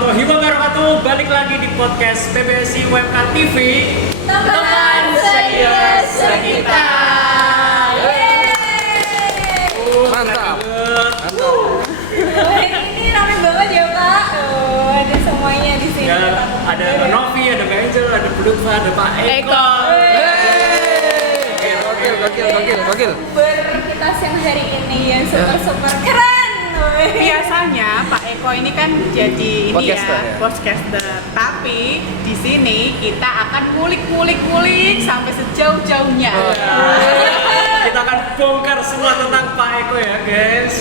warahmatullahi wabarakatuh. Balik lagi di podcast PBSI Webcam TV. Teman serius sekitar. Mantap. Hari ini ramai banget ya Pak. Ada semuanya di sini. Ya, ada Mbak Novi, ada Mbak Angel, ada Bu Lutfa, ada Pak Eko. Gokil. Kita siang hari ini yang super keren. Biasanya Pak Eko ini kan jadi Podcaster, podcaster. Tapi di sini kita akan ngulik sampai sejauh-jauhnya. Kita akan bongkar semua tentang Pak Eko ya, guys.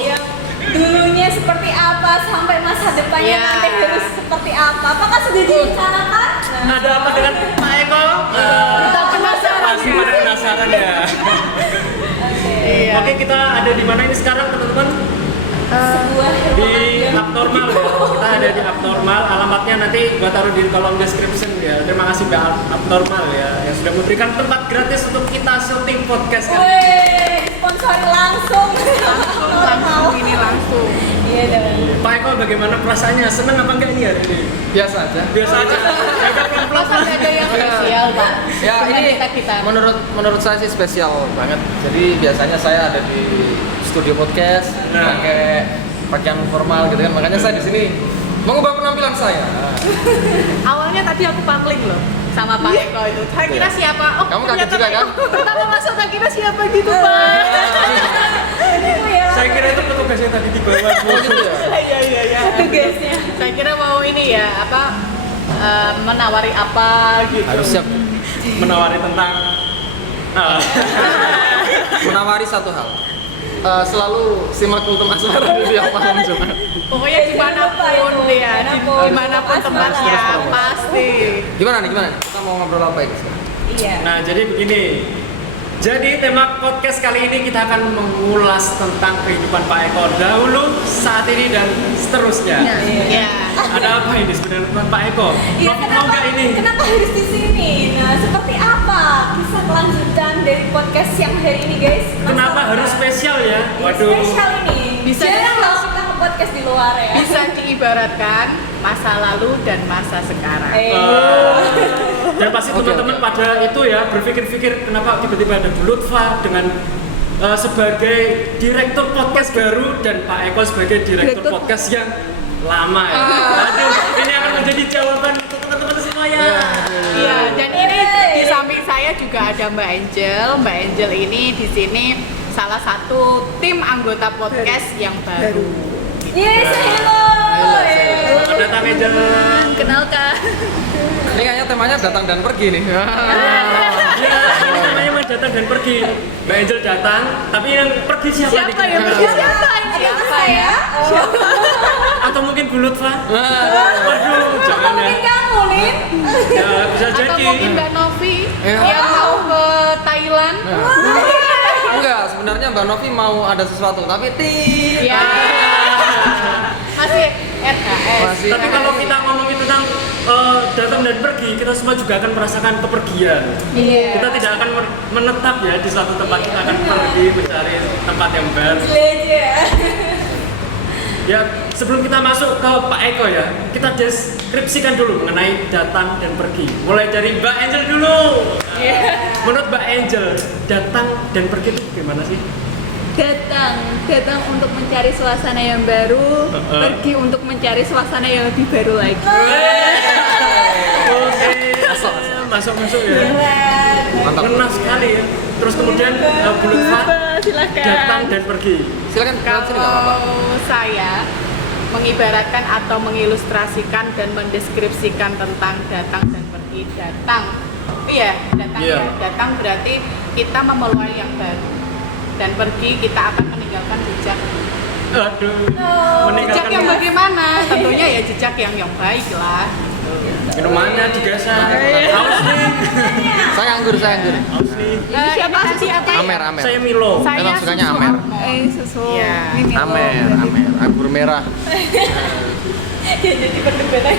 Yang dulunya seperti apa sampai masa depannya Ya. nanti harus seperti apa. Apakah sudah direncanakan? Ada apa dengan Pak Eko? Kita penasaran. Masih pada penasaran ya. Iya. Oke, kita ada di mana ini sekarang, teman-teman? Sebuah Di Abnormal ya. Kita ada di Abnormal. Alamatnya nanti gua taruh di kolom description ya. Terima kasih Mbak Abnormal ya yang sudah memberikan tempat gratis untuk kita syuting podcast kali ini. Wih, sponsori langsung. Langsung. Iya dong. Pak Eko, bagaimana perasaannya? Senang apa enggak ini hari ini? Biasa aja. Biasa aja. Agak pelan-pelan. Masa ada yang spesial Pak? Ya ini kita. menurut saya sih spesial banget. Jadi biasanya saya ada di studio podcast Nah. pakai pakaian formal gitu kan. Makanya saya di sini mengubah penampilan saya. Awalnya tadi aku pangling loh sama Pak Eko itu. Saya kira siapa? Oh, Kamu kaget ternyata juga, Pak Eko. kan? Pertama masuk tak kira siapa gitu Pak. Saya kira itu petugasnya tadi di bawah. Oh gitu ya. Iya. Tugasnya. Saya kira mau ini ya menawari apa gitu. Harus siap Menawari tentang menawari satu hal. Selalu simak Kultum Asmara di Via Paham Cuma. Pokoknya dimanapun dia, dimanapun tempatnya pasti. Gimana nih? Kita mau ngobrol apa ini? Iya. Nah, jadi begini. Jadi tema podcast kali ini kita akan mengulas tentang kehidupan Pak Eko dahulu, saat ini dan seterusnya. Ya. Ada apa ini sebenarnya dengan Pak Eko? Iya, Mau nggak ini? kenapa harus di sini? Nah, seperti apa kisah kelanjutan dari podcast yang hari ini, guys? Kenapa harus spesial ya? Waduh. Spesial ini. Bisa Jarang loh kita nge-podcast di luar ya. Bisa diibaratkan masa lalu dan masa sekarang. Dan pasti teman-teman pada itu ya berpikir-pikir kenapa tiba-tiba ada Bu Lutfa dengan sebagai direktur podcast baru dan Pak Eko sebagai direktur podcast yang lama ya. Aduh, ini akan menjadi jawaban untuk teman-teman semuanya. Iya, dan ini di samping saya juga ada Mbak Angel. Mbak Angel ini di sini salah satu tim anggota podcast yang baru. Yes, hello. Selamat datang Angel. Kenalkan. Ini kayaknya temanya datang dan pergi nih. Ya, ini namanya mah datang dan pergi. Mbak Angel datang, tapi yang pergi siapa? nih? Siapa ya? Atau mungkin Bu Lutfa? Waduh, jangan ya. Mungkin kamu, Lin. Ya, bisa Atau jadi. mungkin Mbak Novi Ya. yang mau ke Thailand. Enggak, sebenarnya Mbak Novi mau ada sesuatu, tapi Ya. Masih RKS. Masih. Tapi kalau kita ngomongin tentang datang dan pergi, kita semua juga akan merasakan kepergian. Iya. Kita tidak akan menetap ya di suatu tempat, kita akan pergi mencari tempat yang baru. Gila aja. Ya, sebelum kita masuk ke Pak Eko ya, kita deskripsikan dulu mengenai datang dan pergi. Mulai dari Mbak Angel dulu. Menurut Mbak Angel, datang dan pergi itu gimana sih? datang untuk mencari suasana yang baru, pergi untuk mencari suasana yang lebih baru lagi. Oke, masuk ya. Mantap. Ngena sekali ya. Terus kemudian Bu Lutfa, Silakan. datang dan pergi. silakan lewat sini nggak apa-apa. Kalau saya mengibaratkan atau mengilustrasikan dan mendeskripsikan tentang datang dan pergi. Datang, iya, datang Iya. ya. Datang berarti kita memulai yang baru. Dan pergi kita akan meninggalkan jejak. Aduh. Jejak Meninggalkan yang bagaimana? Tentunya ya jejak yang baik lah. minumannya digeser. Haus nih. Saya anggur. Haus nih. Siapa siapa? Amer. Saya Milo. Saya Memang sukanya susu Amer. Susu. Iya. Ini loh. Amer, anggur merah. Ya jadi perdebatan.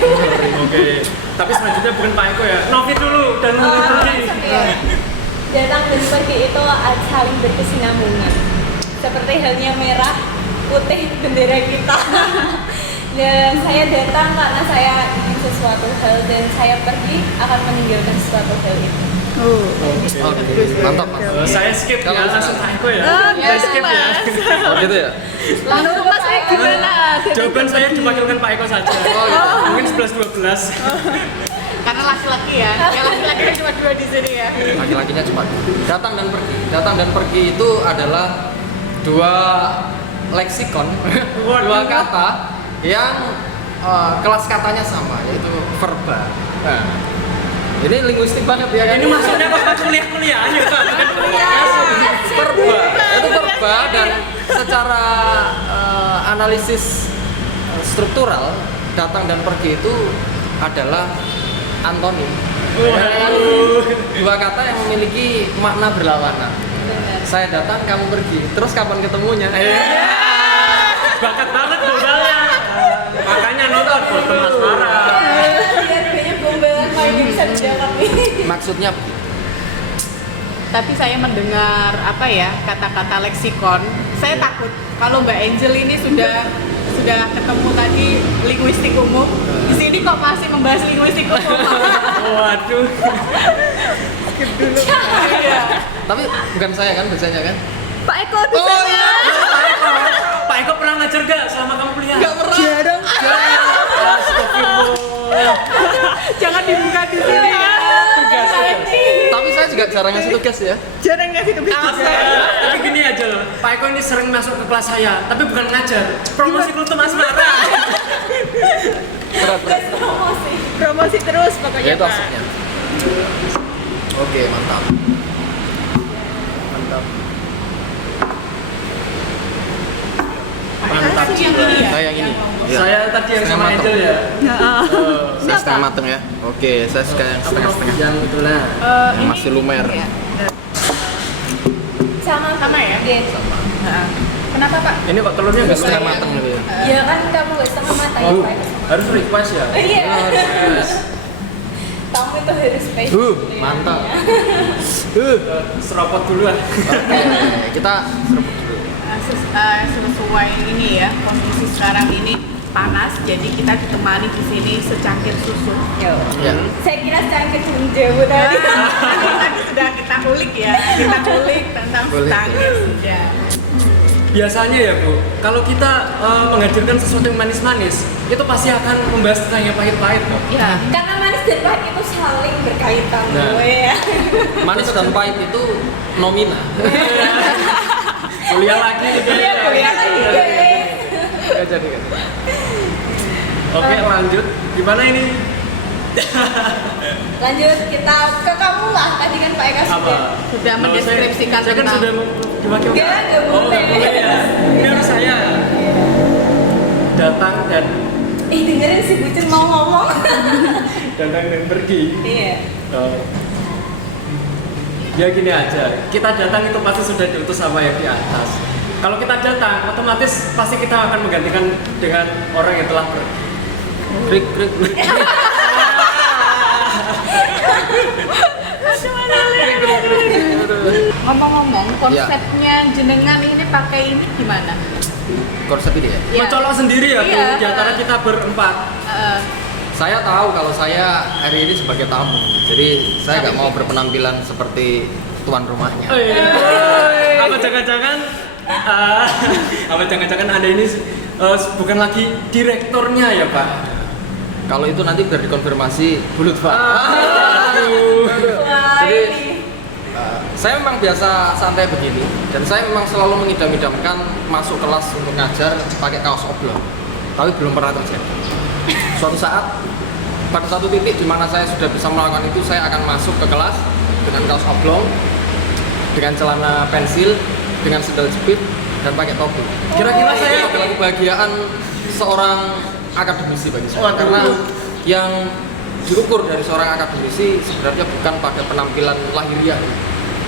Oke. Tapi selanjutnya bukan Pak Eko ya. Novi dulu dan Novi pergi. Datang dan pergi itu saling berkesinambungan. Seperti halnya merah, putih bendera kita. Dan saya datang karena saya ingin sesuatu hal dan saya pergi akan meninggalkan sesuatu hal itu. Mantap. Saya skip ya, Kalau langsung Pak Eko ya. gitu, Saya skip ya. Oh gitu ya. Menurut Mas gimana? Jawaban saya diwakilkan Pak Eko saja. Mungkin 11-12. Karena laki-laki ya, yang laki-laki kan cuma 2 di sini ya. Laki-lakinya cuma datang dan pergi. Datang dan pergi itu adalah 2 leksikon, 2 kata yang kelas katanya sama, yaitu verba. Nah, ini linguistik banget ya kan? Ini maksudnya Bapak kuliah-kuliah ya Pak, bukan Verba, itu verba dan secara analisis struktural datang dan pergi itu adalah antonim. Waduh. 2 kata yang memiliki makna berlawanan. Saya datang, kamu pergi. Terus kapan ketemunya? Bakat banget modalnya. Makanya nonton foto Mas Farah. Biar banyak gombalan lain yang bisa dijawab ini. Maksudnya begitu. Tapi saya mendengar apa ya kata-kata leksikon, saya takut kalau Mbak Angel ini sudah ketemu tadi linguistik umum. Di sini kok masih membahas linguistik umum? Waduh. Skip dulu. Iya. Tapi bukan saya kan biasanya kan? Pak Eko di Oh sana. iya. Pak Eko pernah ngajar gak selama kamu kuliah? Enggak pernah. Jarang. Astagfirullah. Jangan dibuka di sini ya. Tugas. Tapi saya juga jarang ngasih tugas ya. Jarang ngasih tugas. Tapi gini aja loh, Pak Eko ini sering masuk ke kelas saya, tapi bukan ngajar. Promosi kultum asmara. Berat. Promosi. Promosi terus Ya pokoknya itu Pak. aslinya. Oke, mantap. Mantap. Mantap. Yang ini ya. Saya yang ini. Iya. Saya tadi yang sama Setengah Angel ya. Saya setengah mateng ya. Oke, saya suka yang setengah-setengah. Yang itulah. Ini Masih lumer. ya. Sama ya? Iya. Nah, kenapa Pak? Ini kok telurnya nggak Setengah setengah mateng gitu ya. Ya kan kamu gak setengah mata ya Pak. Harus request ya. Iya. Harus. Tamu itu harus spesial. Mantap. Seropot duluan. Oke, kita seruput dulu. Sesuai ini ya posisi sekarang ini panas, jadi kita ditemani di sini secangkir susu. Yo. Ya. Saya kira secangkir jauh tadi. Tadi sudah kita ulik ya, kita ulik tentang Ulik. secangkir sudah. Biasanya ya Bu, kalau kita menghadirkan sesuatu yang manis-manis, itu pasti akan membahas tentang yang pahit-pahit kok. Ya, Karena manis dan pahit itu saling berkaitan Nah. gue ya. Manis dan pahit itu nomina. Kuliah lagi gitu ya. Iya, kuliah lagi guys. Nggak jadi kan? Oke, lanjut. Gimana ini? Lanjut kita ke kamu lah. Tadi kan Pak Eka sudah. Sudah mendeskripsikan saya kan tentang- sudah diwakilkan. Nggak Oh, boleh. nggak boleh ya. Ini harus saya. Datang dan Dengerin si Bucin mau ngomong. datang dan pergi. Iya. Ya gini aja, kita datang itu pasti sudah diutus sama yang di atas. Kalau kita datang, otomatis pasti kita akan menggantikan dengan orang yang telah pergi. Krik krik. ngomong-ngomong konsepnya jenengan ini pakai ini gimana? Konsep ini ya. Iya. Mencolok sendiri ya, Bu, Iya. di antara kita berempat. Saya tahu kalau saya hari ini sebagai tamu, jadi saya nggak mau berpenampilan seperti tuan rumahnya. Apa jangan-jangan apa jangan-jangan Anda ini bukan lagi direkturnya ya, Pak? Kalau itu nanti biar dikonfirmasi bulut Pak. Wah, Jadi ini. saya memang biasa santai begini dan saya memang selalu mengidam-idamkan masuk kelas untuk ngajar pakai kaos oblong. Tapi belum pernah terjadi. Suatu saat pada satu titik di mana saya sudah bisa melakukan itu, saya akan masuk ke kelas dengan kaos oblong, dengan celana pensil, dengan sandal jepit dan pakai topi. Kira-kira Itu saya adalah kebahagiaan seorang akademisi bagi saya. Waduh. Karena yang diukur dari seorang akademisi sebenarnya bukan pada penampilan lahiriah,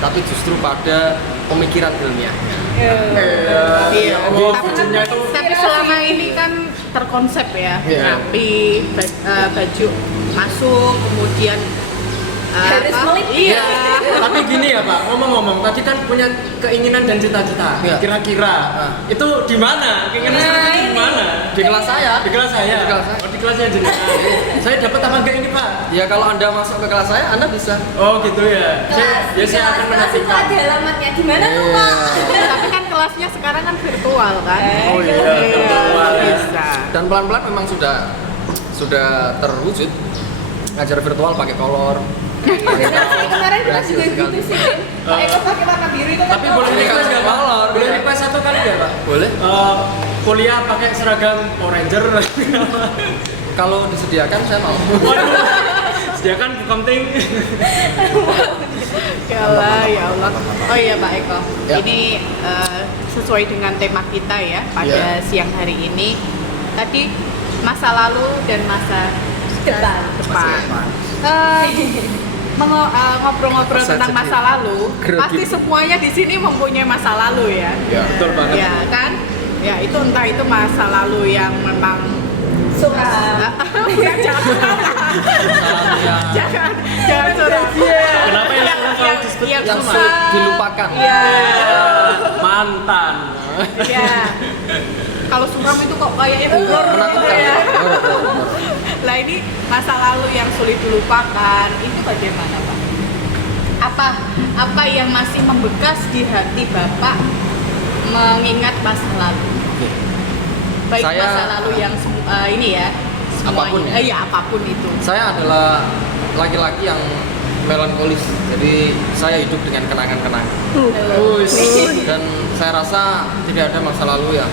tapi justru pada pemikiran ilmiahnya. Iya. Oh, Tapi, bucinnya itu tapi selama ini kan terkonsep ya, Iya. rapi, baju masuk, kemudian Harus melipir. Iya. Tapi gini ya Pak, ngomong-ngomong, tadi kan punya keinginan dan cita-cita. Iya. Kira-kira itu di mana? Keinginan seperti itu di mana? Di kelas saya. Di kelas saya. Di kelas saya. Oh, di kelasnya jenengan. Saya dapat apa enggak ini Pak? Ya kalau Anda masuk ke kelas saya, Anda bisa. Oh gitu ya. Saya akan Kelas itu menantikan. ada alamatnya di mana tuh Pak? Tapi kan kelasnya sekarang kan virtual kan. Oh iya, virtual ya. Bisa. Dan pelan-pelan memang sudah terwujud ngajar virtual pakai kolor. Kemarin kita juga gitu sih. Pak Eko pakai warna biru itu kan. Tapi boleh request nggak Pak? Kolor. Boleh request satu kali nggak Pak? Boleh. Kuliah pakai seragam Power Ranger. Kalau disediakan saya mau. Waduh, sediakan bukan penting. Ya Allah, ya Allah. Oh iya Pak Eko, Ya. ini sesuai dengan tema kita ya pada Ya. siang hari ini. Tadi masa lalu dan masa Depan. depan. depan. Ngobrol-ngobrol Masa tentang kecil. masa lalu, Grogi. pasti semuanya di sini mempunyai masa lalu ya. Ya. Betul banget. Ya kan? Ya itu entah itu masa lalu yang memang Suram. bukan jangan suram. Ya. jangan suram. Kenapa yang kalau disebut yang Yang susah. sulit dilupakan. Iya. Mantan. Iya. Kalau suram itu kok kayaknya horor Menakutkan. ya. Horor. Lah ini masa lalu yang sulit dilupakan itu bagaimana Pak? Apa yang masih membekas di hati Bapak mengingat masa lalu? Oke. Baik Saya- masa lalu yang ini ya, Apapun semuanya. ya? Iya apapun itu. Saya adalah laki-laki yang melankolis. Jadi saya hidup dengan kenangan-kenangan. Dan saya rasa tidak ada masa lalu yang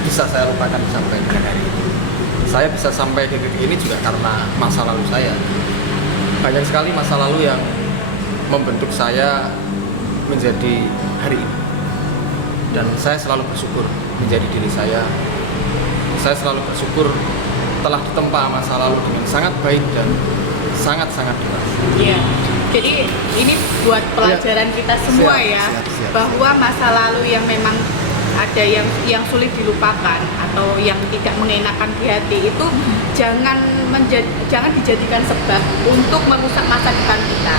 bisa saya lupakan sampai dengan hari ini. Saya bisa sampai di titik ini juga karena masa lalu saya. Banyak sekali masa lalu yang membentuk saya menjadi hari ini. Dan saya selalu bersyukur menjadi diri saya. Saya selalu bersyukur telah ditempa masa lalu dengan sangat baik dan sangat-sangat dewasa. Iya. Jadi ini buat pelajaran kita semua ya, siap. bahwa masa lalu yang memang ada yang sulit dilupakan atau yang tidak mengenakan di hati itu jangan dijadikan sebab untuk merusak masa depan kita.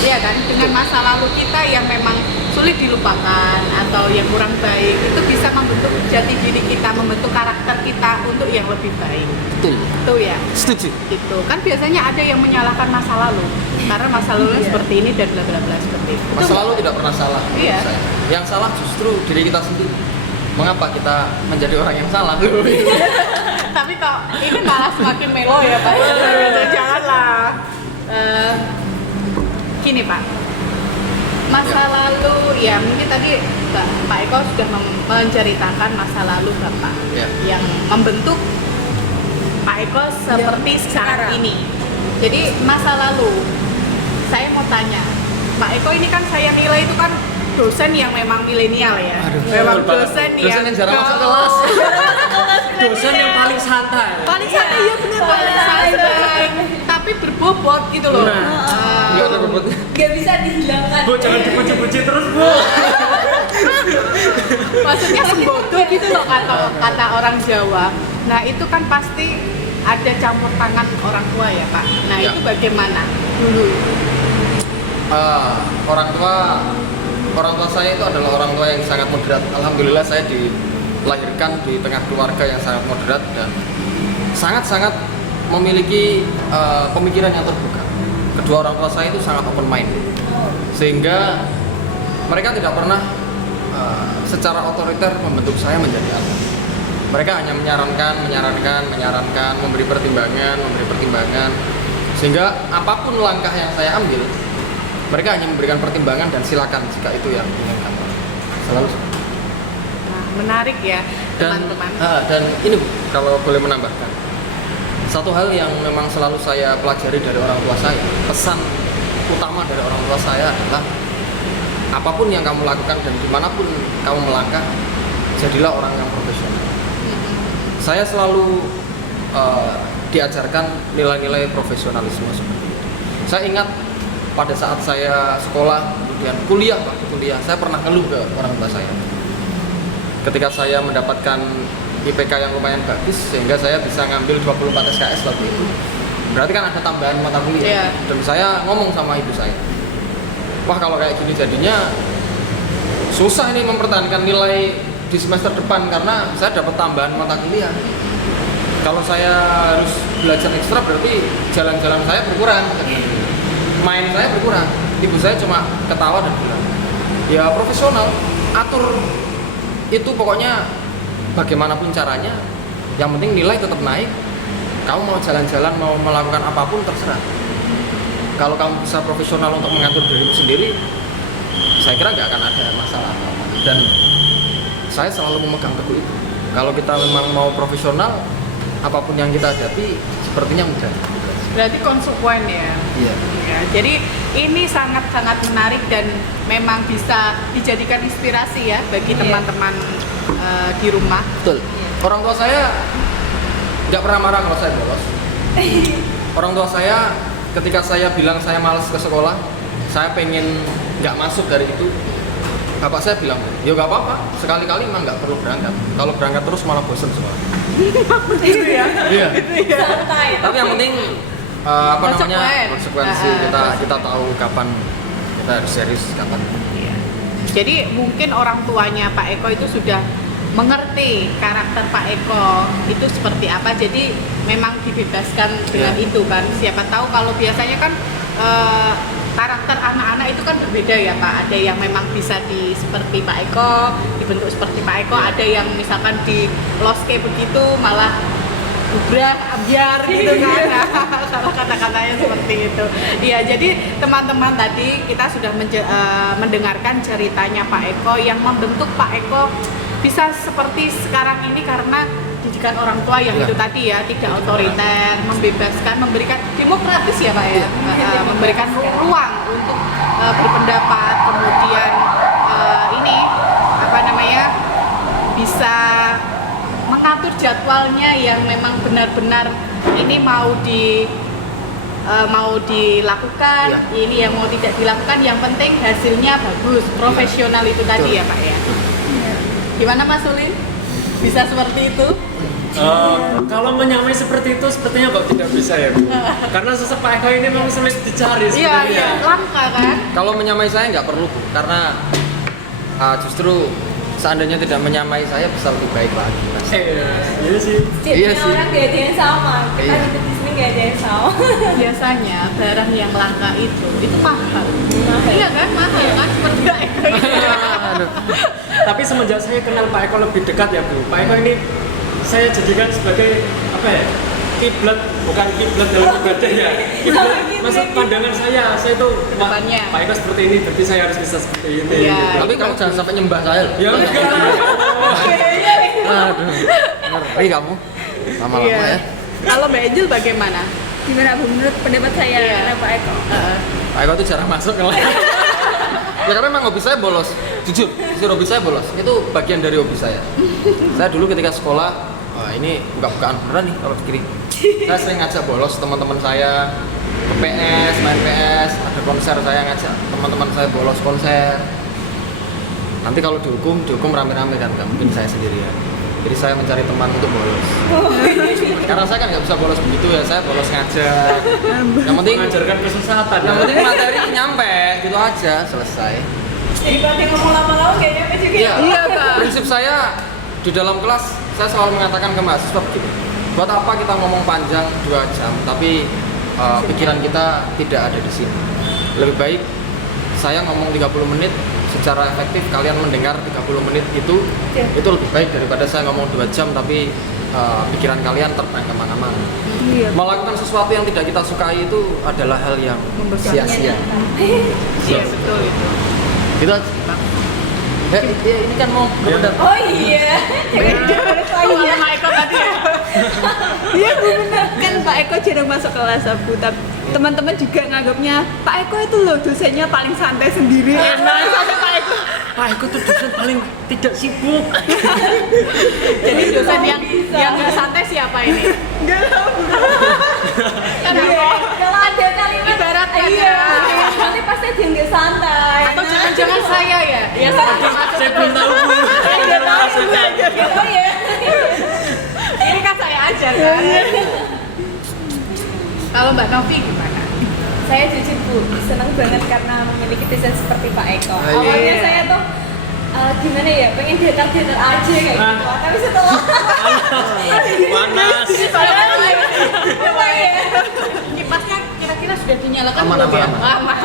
Iya kan? Dengan masa lalu kita yang memang sulit dilupakan atau yang kurang baik itu bisa membentuk jati diri kita, membentuk karakter kita untuk yang lebih baik. Betul. Itu ya. Setuju. Gitu kan biasanya ada yang menyalahkan masa lalu karena masa lalu seperti ini dan bla bla bla seperti itu. Masa lalu tidak pernah salah. menurut Iya. saya. Yang salah justru diri kita sendiri. Mengapa kita menjadi orang yang salah? Tapi kok ini malah semakin melo ya Pak. Janganlah. Gini Pak, masa lalu ya mungkin tadi Pak Eko sudah menceritakan masa lalu Bapak Ya. yang membentuk Pak Eko seperti sekarang ini. Jadi masa lalu, saya mau tanya, Pak Eko ini kan saya nilai itu kan dosen yang memang milenial ya. Memang betul banget. dosen Dosen yang jarang masuk kalau- kelas. Dosen yang paling santai. paling santai ya bener paling santai tapi berbobot gitu loh. Nah. Enggak ada bobotnya. Gak bisa dihilangkan. Bu, jangan dipuji-puji terus, Bu. Maksudnya sembodo gitu loh kata orang Jawa. Nah itu kan pasti ada campur tangan orang tua ya Pak. Nah Ya. itu bagaimana dulu? Orang tua saya itu adalah orang tua yang sangat moderat. Alhamdulillah saya dilahirkan di tengah keluarga yang sangat moderat dan sangat-sangat memiliki pemikiran yang terbuka. Kedua orang tua saya itu sangat open mind, sehingga mereka tidak pernah secara otoriter membentuk saya menjadi apa. Mereka hanya menyarankan, memberi pertimbangan, sehingga apapun langkah yang saya ambil, mereka hanya memberikan pertimbangan dan silakan jika itu yang diinginkan. Selalu seperti itu. Nah, menarik ya Dan teman-teman. dan ini Bu, kalau boleh menambahkan satu hal yang memang selalu saya pelajari dari orang tua saya, pesan utama dari orang tua saya adalah apapun yang kamu lakukan dan dimanapun kamu melangkah, jadilah orang yang profesional. Saya selalu diajarkan nilai-nilai profesionalisme seperti itu. Saya ingat pada saat saya sekolah, kemudian waktu kuliah, saya pernah ngeluh ke orang tua saya. Ketika saya mendapatkan IPK yang lumayan bagus, sehingga saya bisa ngambil 24 SKS waktu itu. berarti kan ada tambahan mata kuliah. Dan saya ngomong sama ibu saya, wah kalau kayak gini jadinya susah ini mempertahankan nilai di semester depan karena saya dapat tambahan mata kuliah. Kalau saya harus belajar ekstra berarti jalan-jalan saya berkurang, main saya berkurang. Ibu saya cuma ketawa dan bilang, ya profesional, atur itu pokoknya bagaimanapun caranya, yang penting nilai tetap naik. Kamu mau jalan-jalan, mau melakukan apapun terserah. Kalau kamu bisa profesional untuk mengatur dirimu sendiri, saya kira nggak akan ada masalah apa-apa. Dan saya selalu memegang teguh itu. Kalau kita memang mau profesional, apapun yang kita hadapi sepertinya mudah. Berarti konsekuen ya. Iya. Ya, jadi ini sangat-sangat menarik dan memang bisa dijadikan inspirasi ya bagi teman-teman di rumah. Betul. Orang tua saya nggak pernah marah kalau saya bolos. Orang tua saya ketika saya bilang saya malas ke sekolah, saya pengen nggak masuk dari itu, bapak saya bilang, ya nggak apa-apa, sekali-kali emang nggak perlu berangkat. Kalau berangkat terus malah bosen sekolah. Gitu ya. Iya. Santai. Tapi yang penting konsekuensi kita tahu kapan kita harus serius, kapan. Iya. Jadi mungkin orang tuanya Pak Eko itu sudah mengerti karakter Pak Eko itu seperti apa, jadi memang dibebaskan dengan itu kan. Siapa tahu kalau biasanya kan karakter anak-anak itu kan berbeda ya Pak. Ada yang memang bisa seperti Pak Eko, dibentuk seperti Pak Eko, ada yang misalkan di loske begitu malah bubrah, ambiar gitu kan. Kalau kata-katanya seperti itu. Iya, jadi teman-teman tadi kita sudah mendengarkan ceritanya Pak Eko yang membentuk Pak Eko bisa seperti sekarang ini karena didikan orang tua yang itu tadi ya, tidak otoriter, membebaskan, memberikan demokratis ya Pak ya, memberikan ruang untuk berpendapat, kemudian ini apa namanya bisa mengatur jadwalnya yang memang benar-benar ini mau dilakukan, ini yang mau tidak dilakukan, yang penting hasilnya bagus, profesional itu tadi ya Pak ya. Gimana Mas Ulin? Bisa seperti itu? Kalau menyamai seperti itu sepertinya kok tidak bisa ya Bu. Karena sosok Pak Eko ini memang sulit dicari sebenarnya. Iya, langka kan? Kalau menyamai saya nggak perlu Bu, karena justru seandainya tidak menyamai saya bisa lebih baik lagi. Iya sih. Jadi Iya sih. orang gak ada yang sama. Kita Iya. hidup di sini gak ada yang sama. Biasanya barang yang langka itu mahal. Iya kan, mahal kan seperti Pak Eko. Tapi semenjak saya kenal Pak Eko lebih dekat ya Bu, Pak Eko ini saya jadikan sebagai apa ya? Kiblat, bukan kiblat dalam ibadah ya. Kiblat maksud pandangan saya itu Kedepannya. Pak Eko seperti ini, berarti saya harus bisa seperti ini. Iya. Gitu. Tapi kalau jangan sampai nyembah saya. Ya enggak. Aduh, ngeri kamu. Lama-lama Iya. ya. Kalau Mbak Angel bagaimana? Gimana Bu menurut pendapat saya tentang Pak Eko? Pak Eko tuh jarang masuk kalau. Ya karena memang hobi saya bolos. Jujur hobi saya bolos. Itu bagian dari hobi saya. Saya dulu ketika sekolah, ini buka-bukaan beneran nih kalau pikirin. Saya sering ngajak bolos teman-teman saya ke PS, main PS, ada konser saya ngajak teman-teman saya bolos konser. Nanti kalau dihukum rame-rame kan, nggak mungkin saya sendirian. Jadi saya mencari teman untuk bolos. Karena saya kan nggak bisa bolos begitu ya, saya bolos ngajak. Yang penting Mengajarkan kesesatan. yang penting materi nyampe, gitu aja, selesai. Jadi berarti ngomong lama-lama gak nyampe juga. Iya, prinsip saya di dalam kelas, saya selalu mengatakan ke mahasiswa begini, buat apa kita ngomong panjang 2 jam, tapi pikiran kita tidak ada di sini. Lebih baik saya ngomong 30 menit secara efektif, kalian mendengar 30 menit itu lebih baik daripada saya ngomong 2 jam tapi pikiran kalian terbang kemana-mana. Melakukan sesuatu yang tidak kita sukai itu adalah hal yang sia-sia. Iya betul itu. Gitu aja. Ini kan mau berpendapat. Oh iya. Jangan Kalau Pak Eko tadi ya. Iya Bu benar. Kan Pak Eko jarang masuk kelas Bu, tapi teman-teman juga nganggapnya Pak Eko itu loh dosennya paling santai sendiri. Enak sampai Pak Eko. Pak Eko tuh dosen paling tidak sibuk. Jadi dosen yang nggak santai siapa ini? Enggak tahu. Kalau ada kalimat Ibaratkan iya, ya. nanti pasti dia nggak santai. Atau jangan-jangan saya ya? Ya Saya belum tahu Bu. Saya tahu saja. Oh iya. Ini kan saya ajar kan. Kalau Mbak Novi gimana? Saya jujur Bu, senang banget karena memiliki desain seperti Pak Eko. Ah, iya. Awalnya saya tuh gimana ya, pengen detail-detail aja kayak gitu. Tapi setelah Panas. apa ya? Kipasnya kira-kira sudah dinyalakan Aman, belum ya? aman. Aman.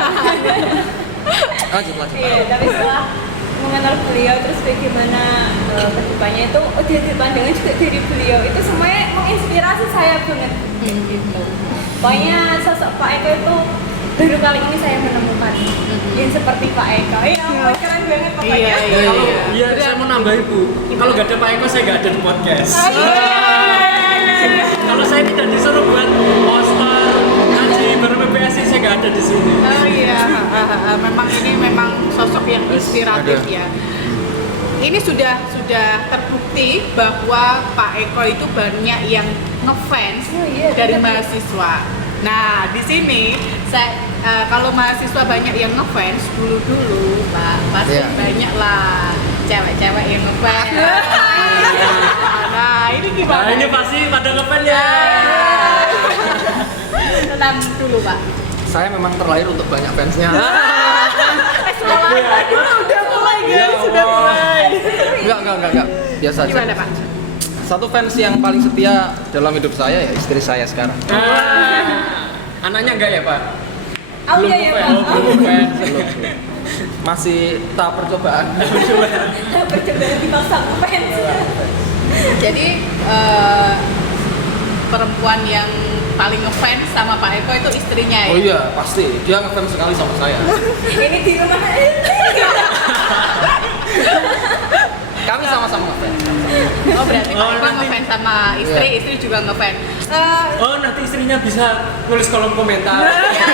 Lanjut. Iya, tapi setelah mengenal beliau terus bagaimana kehidupannya itu, dari pandangan juga dari beliau itu semuanya menginspirasi saya banget gitu. Pokoknya sosok Pak Eko itu baru kali ini saya menemukan yang seperti Pak Eko. Iya, keren banget pokoknya. Kalau saya mau nambahin Bu, kalau nggak ada Pak Eko saya nggak ada di podcast. Kalau saya tidak disuruh buat poster, ngaji bareng PPSI saya nggak ada di sini. Oh iya, memang ini memang sosok yang inspiratif Ada. ya. Ini sudah terbukti bahwa Pak Eko itu banyak yang ngefans Oh iya, dari betul. mahasiswa. Nah, di sini kalau mahasiswa banyak yang ngefans dulu Pak, pasti Iya. banyak lah cewek-cewek yang ngefans. Nah, ini gimana? Nah ini pasti pada ngefans ya. Tenang dulu Pak. Saya memang terlahir untuk banyak fansnya. Udah mulai guys, sudah mulai. Enggak. Biasa aja. Gimana Pak? Satu fans yang paling setia dalam hidup saya ya istri saya sekarang. Anaknya enggak ya Pak? Oh iya ya Pak. Belum ngefans. Masih tahap percobaan. Percobaan dipaksa ngefans. Jadi perempuan yang paling ngefans sama Pak Eko itu istrinya ya? Oh iya, pasti. Dia ngefans sekali sama saya. Ini di rumah Kami sama-sama ngefans. Oh berarti Pak Oh, Eko nanti- ngefans sama istri, Iya. istri juga ngefans. Oh nanti istrinya bisa nulis kolom komentar. Iya.